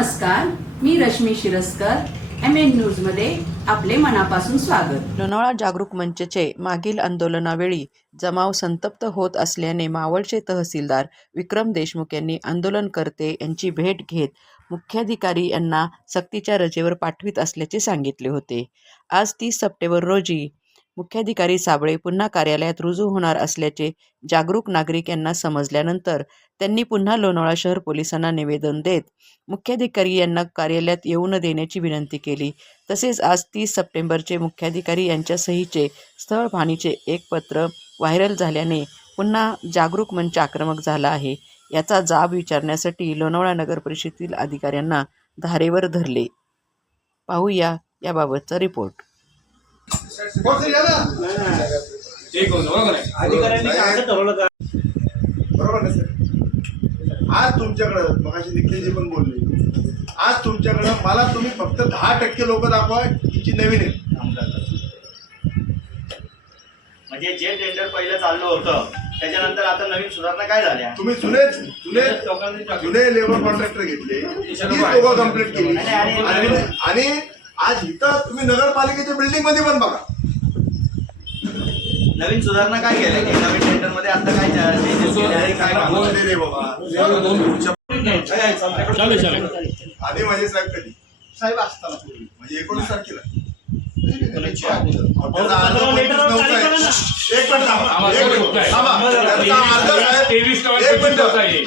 नमस्कार मी Rashmi Shiraskar M N न्यूजमध्ये आपले मनापासून स्वागत. लोणावळा जागरूक मंचचे मागील आंदोलनावेळी जमाव संतप्त होत असल्याने मावळचे तहसीलदार विक्रम देशमुख यांनी आंदोलनकर्ते यांची भेट घेत मुख्याधिकारी यांना सक्तीच्या रजेवर पाठवित असल्याचे सांगितले होते. आज तीस सप्टेंबर रोजी मुख्याधिकारी साबळे पुन्हा कार्यालयात रुजू होणार असल्याचे जागरूक नागरिक यांना समजल्यानंतर त्यांनी पुन्हा लोणावळा शहर पोलिसांना निवेदन देत मुख्याधिकारी यांना कार्यालयात येऊ न देण्याची विनंती केली. तसेच आज तीस सप्टेंबरचे मुख्याधिकारी यांच्या सहीचे स्थळ पाहणीचे एक पत्र व्हायरल झाल्याने पुन्हा जागरूक मंच आक्रमक झाला आहे. याचा जाब विचारण्यासाठी लोणावळा नगर परिषदेतील अधिकाऱ्यांना धारेवर धरले. पाहूया याबाबतचा रिपोर्ट. एक होतं बरोबर आहे. अधिकाऱ्यांनी काय ठरवलं का? बरोबर ना सर. आज तुमच्याकडं मगाशी निखिलजी पण बोलले. आज तुमच्याकडं मला तुम्ही फक्त दहा टक्के लोक दाखवा जी नवीन आहेत. करतात म्हणजे जे टेंडर पहिलं चाललं होतं त्याच्यानंतर आता नवीन सुधारणा काय झाल्या? तुम्ही जुने जुने जुने लेबर कॉन्ट्रॅक्टर घेतले. कंप्लीट केली. आणि- आणि- आणि आणि आज इथं तुम्ही नगरपालिकेच्या बिल्डिंगमध्ये पण बघा. नवीन सुधारणा काय केल्या? की नवीन टेंडरमध्ये आता काय changes केले आहे, काय काम रे बाबा? आधी माझे साहेब कधी? साहेब असताना पूर्वी. म्हणजे एकोणीस तारखेला. तेवीस का अर्ज आहे,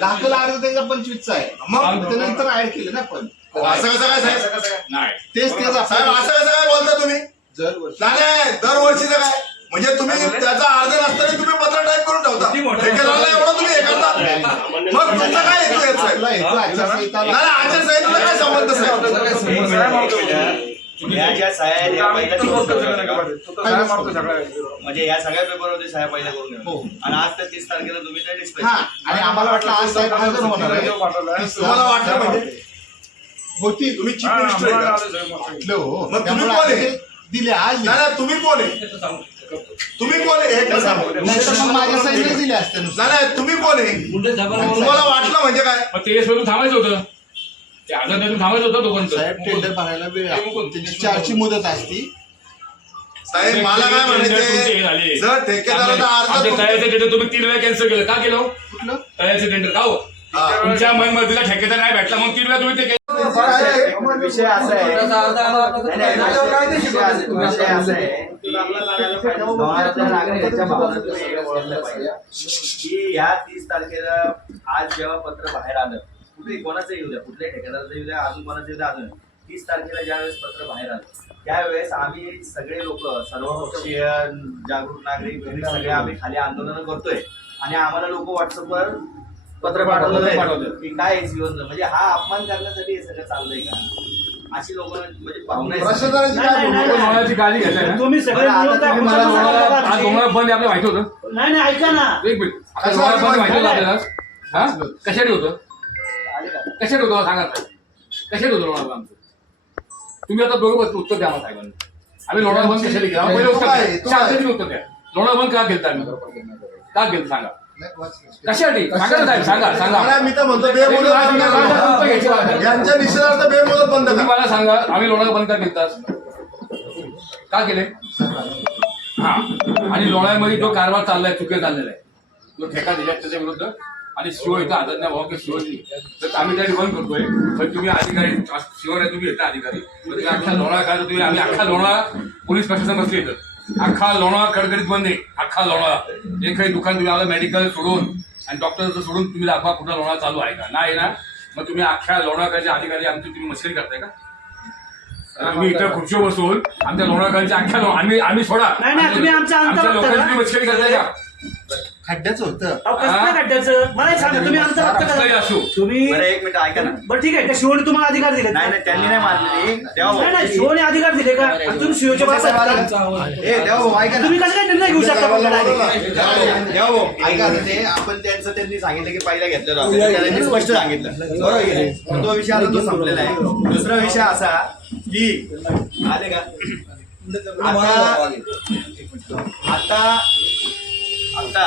दाखला अर्ज त्याचा पंचवीसचा आहे मग त्यानंतर ऍड केलं ना पण असं कसं काय साहेब नाही तेच तेच साहेब असं कसं काय बोलता तुम्ही दरवर्षी दरवर्षीचं काय म्हणजे तुम्ही त्याचा अर्ज नसताना तुम्ही पत्र टाईप करून ठेवता. ठेकेदाराला एवढं तुम्ही हे करता. मग तुमचा काय हेतू साहेब नाही, आचारसंहितेला काय संबंध साहेब या ज्या म्हणजे या सगळ्या पेपरवरती सह्या पहिल्या करून हो. आणि आज त्या तीस तारखेला तुम्ही ते डिस्प्ले हा आणि आम्हाला वाटलं आज साहेब हजर होणार आहे. तुम्हाला वाटलं म्हणजे होती तुम्ही चीफ मिनिस्टर हो. मग तुम्ही कोण दिले आज दिले. नाही नाही, तुम्ही कोण आहे? तुम्ही कोण आहे? हे कसं दिले असते नाही नाही तुम्ही कोण आहे? तुम्हाला वाटलं म्हणजे काय? मग ते सोडून थांबायचं होतं. ते नसून थांबायचं होतं दोघांचं. साहेब टेंडर भरायला वेळ. त्याची चारची मुदत असती. साहेब मला काय हे म्हणायचे. जर ठेकेदाराचा अर्ज तुम्ही तीन वेळा कॅन्सल केलं. का केलं? कुठलं? तळ्याचं टेंडर का हो? तुमच्या मनमर्जीला ठेकेदार नाही भेटला मग वेळा तुम्ही ते cancel विषय असा आहे. नाही, नाही, विषय- विषय असा- विषय असा आहे दोघांच्या नागरिकांच्या भावना तुम्ही वेगळं ओळखलं पाहिजे. की ह्या तीस तारखेला आज जेव्हा पत्र बाहेर आलं कुठे कोणाचं येऊ द्या कुठल्याही ठेकेदाराचं येऊ द्या अजून कोणाचं येऊ द्या अजून. तीस तारखेला ज्यावेळेस पत्र बाहेर आलं त्यावेळेस आम्ही सगळे लोक सर्वपक्षीय जागरूक नागरिक वगैरे सगळे आम्ही खाली आंदोलन करतोय. आणि आम्हाला लोक व्हॉट्सअपवर पत्र पाठवलं. की काय योजना म्हणजे हा अपमान करण्यासाठी हे सगळं चाललंय का? अशी लोक म्हणजे तुम्ही सगळे डोंगरा बंद आपल्याला माहिती होतं? नाही नाही ऐका ना. एक मिनिट. आता कशासाठी डोंगरा बंद माहिती होतं माहिती? आपल्याला हा? कशासाठी होतं? कशासाठी सांगा साहेब. कशासाठी होतं लोणावळा आमचं? तुम्ही आता दोघं बस- उत्तर द्या मला साहेबांनी. आम्ही लोणावळा बंद कशासाठी केला? पहिले उत्तर काय? द्या उत्तर लोणावळा बंद का केलं आम्ही का केलं सांगा. कशासाठी? सांगा साहेब सांगा सांगा. मी तर म्हणतो बेमुदत बंद करा. यांच्या निषेधार्थ बेमुदत बंद तुम्ही करा. मला सांगा आम्ही लोणावळा बंद का केलतात का केले? हा. आणि लोणावळ्यामध्ये जो कारभार चाललाय चुके चाललेला आहे. जो ठेका दिलाय त्याच्या विरुद्ध. आणि शिव इथं आदर नाही भाऊ की शिवजी तर आम्ही त्या बंद करतोय. पण तुम्ही अधिकारी शिवर आहे तुम्ही येता अधिकारी. अख्खा लोणावळा काय तुम्ही आम्ही अख्खा लोणावळा पोलीस प्रशासन बसले इथं. अख्खा लोणावळा कडकडीत बंद आहे. अख्खा लोणावळा. एक काही दुकान तुम्ही आला मेडिकल सोडून आणि डॉक्टरचं सोडून तुम्ही दाखवा कुठं लोणावळा चालू आहे का? नाही ना मग तुम्ही अख्ख्या लोणावळ्याचे अधिकारी आमची तुम्ही मस्करी करताय का? तुम्ही इथं खुर्चीवर बसून आमच्या लोणावळ्याच्या अख्ख्या आम्ही आम्ही सोडा. नाही, नाही, तुम्ही आमच्या लोकांची मस्करी करताय का? खड्ड्याचं होतं. अहो, काढायचं मला एक सांगा तुम्ही आमचं करा असो? तुम्ही बरं एक मिनिट ऐका ना. बरं ठीक आहे त्या शिवने तुम्हाला अधिकार दिले नाही नाही त्यांनी नाही मारलेली देवा नाही. शिवने अधिकार दिले का? आणि तुम्ही शिवच्या बाबा ए देवा भाऊ ऐका ना. तुम्ही कसं काय निर्णय घेऊ शकता बोलला direct? देवा भाऊ ऐका ना ते आपण त्यांचं त्यांनी सांगितलं की पहिला घेतलेलं होतं त्या त्यांनी स्पष्ट सांगितलं. बरोबर आहे की नाही? पण तो विषय आता तो संपलेला आहे. दुसरा विषय असा की आले का? आता आता आता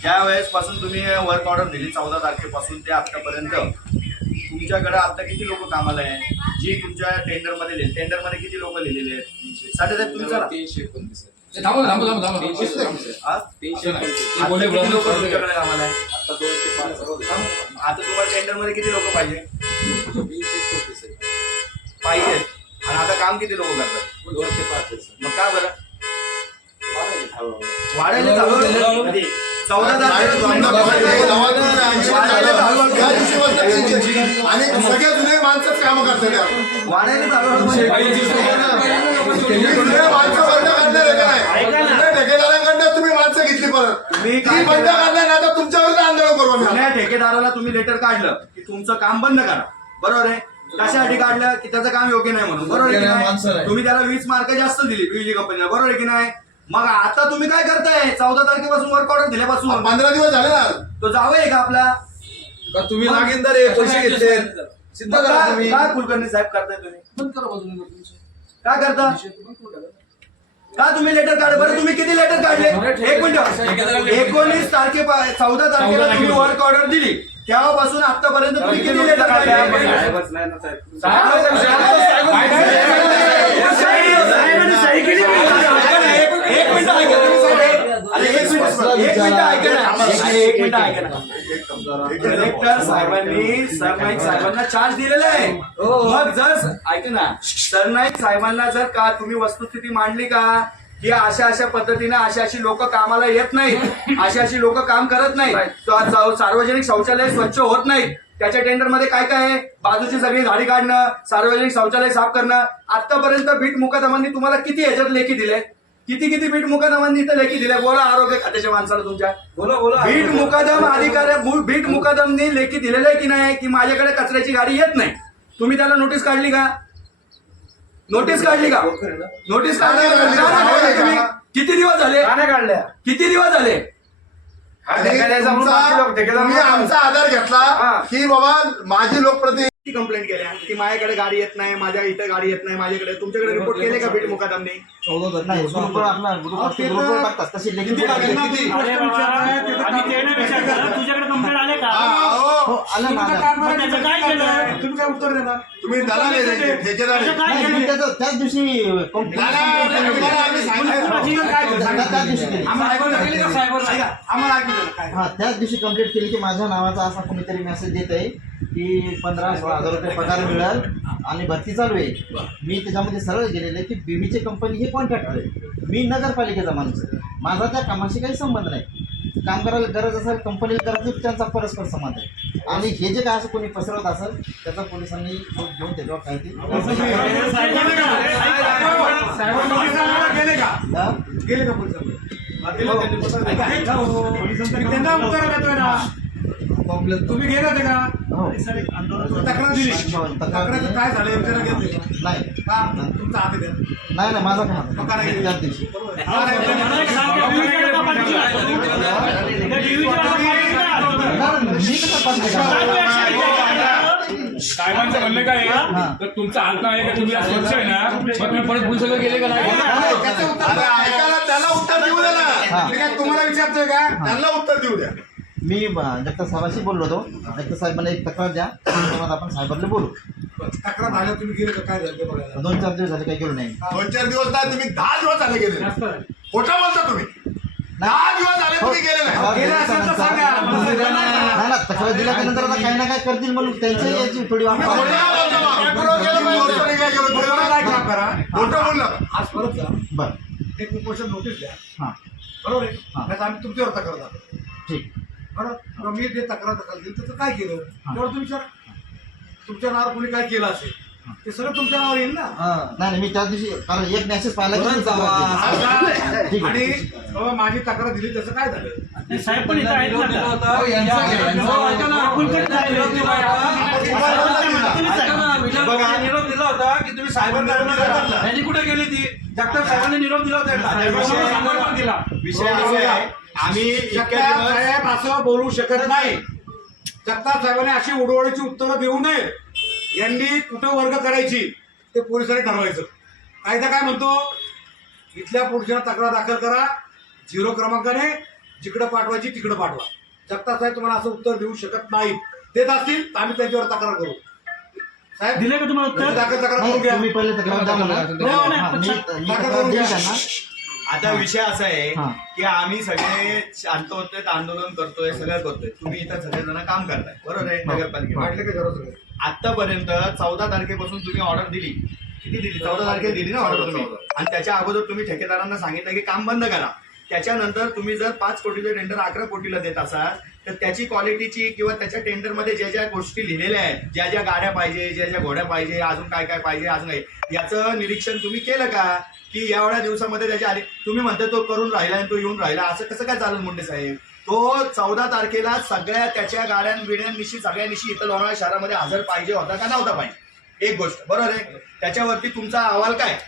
ज्या वेळेस पासून तुम्ही वर्क ऑर्डर दिली चौदा तारखेपासून ते आतापर्यंत तुमच्याकडे आता किती लोक कामाला आहे? जी तुमच्या टेंडरमध्ये लिहिले टेंडरमध्ये किती लोक लिहिलेले आहेत? साठे साहेब तुम्ही चला ते थांबा थांबा थांबा थांबा. हा? असं? नाही. ते आता बोलले किती लोक बोलले. तुमच्याकडे कामाला आहे? आता तुम्हाला टेंडरमध्ये किती लोक पाहिजे? पाहिजे. आणि आता काम किती लोक करतात? मग का बरं? वाढायला चालू आहे. चौदा तारखेला तुम्ही वाढायला चालू आहे. आणि सगळे जुने माणसंच काम करतात यार. वाढायला चालू आहे. तुम्ही जुने माणसं बंद करणार आहे का नाही? जुन्या ठेकेदारांकडनं तुम्ही माणसं घेतली परत. तुम्ही ती काय बंद केलं? करणार नाही तर तुमच्या विरुद्ध आंदोलन करू आम्ही. जुन्या ठेकेदाराला तुम्ही लेटर काढलं की तुमचं काम बंद करा. बरोबर आहे? कशासाठी काढलं की त्याचं काम योग्य नाही म्हणून. बरोबर आहे की नाही तुम्ही त्याला वीस मार्क जास्त दिली बिजली कंपनीला बरोबर आहे की नाही? मग आता तुम्ही काय करताय चौदा तारखेपासून वर्क ऑर्डर दिल्यापासून पंधरा दिवस झाले ना तो जावं का आपला का तुम्ही नागिंदर आहे पैसे घेतले सिद्ध मग करा काय तुम्ही काय कुलकर्णी साहेब करताय तुम्ही बंद करा बाजूने तुमचं. काय करता का तुम्ही लेटर काढ बरं तुम्ही किती लेटर काढले एक मिनिट एकोणीस तारखे चौदा तारखेला तुम्ही वर्क ऑर्डर दिली तेव्हापासून आतापर्यंत तुम्ही किती लेटर काढले साहेबांनी सही केली एक मिनिट ऐका तुम्ही साहेब. अरे एक मिनिट एक मिनिट ऐका ना. अरे एक मिनिट ऐका ना. कलेक्टर साहेबांनी सरनाईक साहेबांना चार्ज दिलेला आहे. मग जर ऐका ना. सरनाईक साहेबांना जर का तुम्ही वस्तुस्थिती मांडली का? की अशा अशा पद्धतीने अशी अशी लोक कामाला येत नाहीत. अशी अशी लोक काम करत साव- सार्वजनिक शौचालय स्वच्छ होत नाहीत. त्याच्या टेंडरमध्ये काय काय आहे? बाजूची सगळी झाडी काढणं सार्वजनिक शौचालय साफ करणं. आतापर्यंत बीट मुकादमांनी तुम्हाला किती ह्याच्यात लेखी दिले? किती किती बीट मुकादमांनी इथं लेखी दिल्या? बोला आरोग्य खात्याच्या माणसाला तुमच्या. बोला बोला. बीट मुकादम अधिकारी बीट मुकादमनी लेखी दिलेलं आहे की नाही? की माझ्याकडे कचऱ्याची गाडी येत नाही? तुम्ही त्याला नोटीस काढली का? नोटीस काढली का? नोटीस काढली तुम्ही? किती दिवस झाले? काढल्या किती दिवस झाले? आमचा आधार घेतला. की बाबा माझी लोकप्रतिनिधी किती कंप्लेंट केल्या की माझ्याकडे गाडी येत नाही माझ्या इथं गाडी येत नाही माझ्याकडे तुमच्याकडे रिपोर्ट केले का बीट मुकादमने नाही ग्रुपवर आपला ग्रुप ग्रुपवर टाकतात तशी लेखी किती टाकले? बोलतात. किती? अरे बाबा, आम्ही ते नाही विचार करत. तुझ्याकडे कंप्लेंट आले का हा, हो अहो, आलं ना आलं. मग त्याचं काय केलं तुम्ही काय उत्तर देणार तुम्ही दलाल आहे त्याचे, ठेकेदार आहे. त्याचं काय नाही, केलं मी त्याचं- त्याच दिवशी आम्ही सांगितलं. काय केलं? सांगा. त्याच दिवशी केली. आम्हाला ऐकू दे ना, काय हा त्याच दिवशी कंप्लीट केली की माझ्या नावाचा असा कोणीतरी मेसेज देत आहे की पंधरा सोळा हजार रुपये पगार मिळेल आणि भरती चालू आहे. मी त्याच्यामध्ये सरळ गेलेलं आहे की बीबीचे कंपनी हे कॉन्ट्रॅक्टर आहे. मी नगरपालिकेचा माणूस आहे. माझा त्या कामाशी काही संबंध नाही. काम करायला गरज असेल कंपनीला गरज त्यांचा परस्पर संबंध आहे. आणि हे जे काय असं कोणी पसरवत असेल त्याचा पोलिसांनी शोध घेऊन त्याच्यावर काय ते गेले का? हा? गेले का? पोलिसांकडे त्यांना उत्तर देतोय ना. तुम्ही होते का. तक्रार दिली हो, तक्रार तक्रार दिली. काय झालं विचारा घेतले का नाही का? तुमचा हात आहे त्यात. नाही नाही माझा काय. त्याच दिवशी? साहेबांचं म्हणणं काय हा. तर तुमचा हात आहे का तुम्ही स्वच्छ आहे ना तुम्ही परत पोलिसाला गेले का नाही त्याला उत्तर देऊ द्या हा. ना तुम्हाला विचारतोय का त्यांना उत्तर देऊ द्या मी ब- जगताप साहेबांशी बोललो होतो. जगताप साहेबांना एक तक्रार द्या. त्याच्यामध्ये आपण साहेबांना बोलू. तक्रार झाल्या तुम्ही गेले का? काय झालं ते बघायला? दोन चार दिवस झाले काही गेलो नाही. दोन चार दिवस नाही तुम्ही दहा दिवस झाले गेले झालं. खोटं बोलता तुम्ही. दहा दिवस झाले तुम्ही गेले नाही. गेलं असेल तर सांगा. नाही ना तक्रार दिल्यानंतर आता काही ना काय करतील म्हणून त्यांची याची थोडी वाट तुम्ही खोटं पाहू. बोलता मग. कुठं गेलं पाहिजे, कोणी काय केलं, खोटं बरोबर नाही. काय काम करा खोटं बोललं आज परत जा. बरं. एक उपोषण नोटीस द्या. हां. बरोबर आहे? हा. नाही तर आम्ही तुमच्यावर तक्रार ठीक. बरोबर मग मी जे तक्रार दखल दिली त्याचं काय केलं तेवढं तुम्ही विचारा तुमच्या नावावर कोणी काय केलं असेल ते सगळं तुमच्या नावावर येईल ना नाही नाही मी त्याच दिवशी कारण एक मेसेज पाहिला की. आणि बाबा माझी तक्रार दिली त्याचं काय झालं साहेब पण इथं आहेत ना आता. हो, यांचा घ्या. हो, ऐका ना, कुलकर्णी साहेब निरोप दिला होता. ऐका ना, बघा, निरोप दिला होता की तुम्ही साहेबांना. यांनी कुठे गेली ती जगताप साहेबांनी निरोप दिला होता साहेबांनी पण दिला विषय असा आहे आम्ही साहेब असं बोलू शकत नाही. जगताप साहेबांनी अशी उडवडीची उत्तरं देऊ नये. यांनी कुठं वर्ग करायची ते पोलिसांनी ठरवायचं. कायदा काय म्हणतो? इथल्या पुरुषाला तक्रार दाखल करा झिरो क्रमांकाने जिकडे पाठवायची तिकडे पाठवा. जगताप साहेब तुम्हाला असं उत्तर देऊ शकत नाहीत. देत असतील तर आम्ही त्यांच्यावर तक्रार करू. साहेब दिले का तुम्हाला उत्तर? दाखल तक्रार नाही, करून घ्या. तुम्ही पहिले तक्रार नाही, नाही, हा, दाखल तक्रार करून घ्या. आता विषय असा आहे हा. की आम्ही सगळे शांत होतोय आंदोलन करतोय सगळं करतोय तुम्ही इथं सगळेजण काम करताय. बरोबर आहे? नगरपालिकेत. वाटले का जरा सगळं. आतापर्यंत चौदा तारखेपासून तुम्ही ऑर्डर दिली. किती दिली? चौदा तारखेला दिली ना ऑर्डर तुम्ही. आणि त्याच्या अगोदर तुम्ही ठेकेदारांना सांगितलं की काम बंद करा. त्याच्यानंतर तुम्ही जर पाच कोटीचं टेंडर अकरा कोटीला देत असाल तर त्याची क्वालिटीची किंवा त्याच्या टेंडरमध्ये ज्या ज्या गोष्टी लिहिलेल्या आहेत ज्या ज्या गाड्या पाहिजे ज्या ज्या घोड्या पाहिजे अजून काय काय पाहिजे अजून काय. याचं निरीक्षण तुम्ही केलं का? की एवढ्या दिवसामध्ये त्याच्या आधी तुम्ही म्हणता तो करून राहिला आणि तो येऊन राहिला असं कसं काय चालेल मुंडे साहेब? तो चौदा तारखेला सगळ्या त्याच्या गाड्यां बिड्यांनिशी सगळ्यांनिशी इथं लोणावळा शहरामध्ये हजर पाहिजे होता का नव्हता पाहिजे? एक गोष्ट बरोबर आहे? त्याच्यावरती तुमचा अहवाल काय?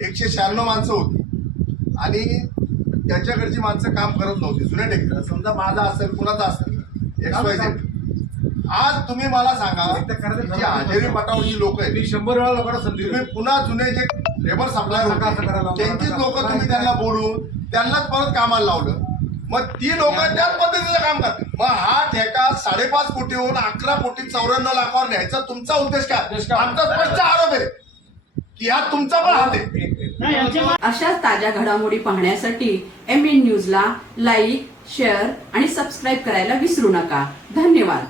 एकशे शहाण्णव माणसं होती. आणि त्याच्याकडची माणसं काम करत नव्हती जुन्या टेकडा समजा माझा असेल कुणाचा असेल. आज तुम्ही मला सांगा जी हजेरी पटावर जी लोक आहेत मी शंभर वेळा लोकांना संधी तुम्ही. पुन्हा जुने जे लेबर सप्लाय नका असं करायला होते. त्यांचीच लोक. तुम्ही त्यांना बोलून त्यांनाच परत कामाला लावलं मग ती लोक त्याच पद्धतीचं काम करतात मग हा ठेका साडेपाच कोटीहून अकरा कोटी चौऱ्याण्णव लाखावर न्यायचा तुमचा उद्देश काय उद्देश काय? आमचा स्पष्ट आरोप आहे की हा तुमचा पण हात आहे. अशाच ताज्या घडामोडी पाहण्यासाठी एम एन न्यूजला लाईक शेअर आणि सबस्क्राईब करायला विसरू नका. धन्यवाद.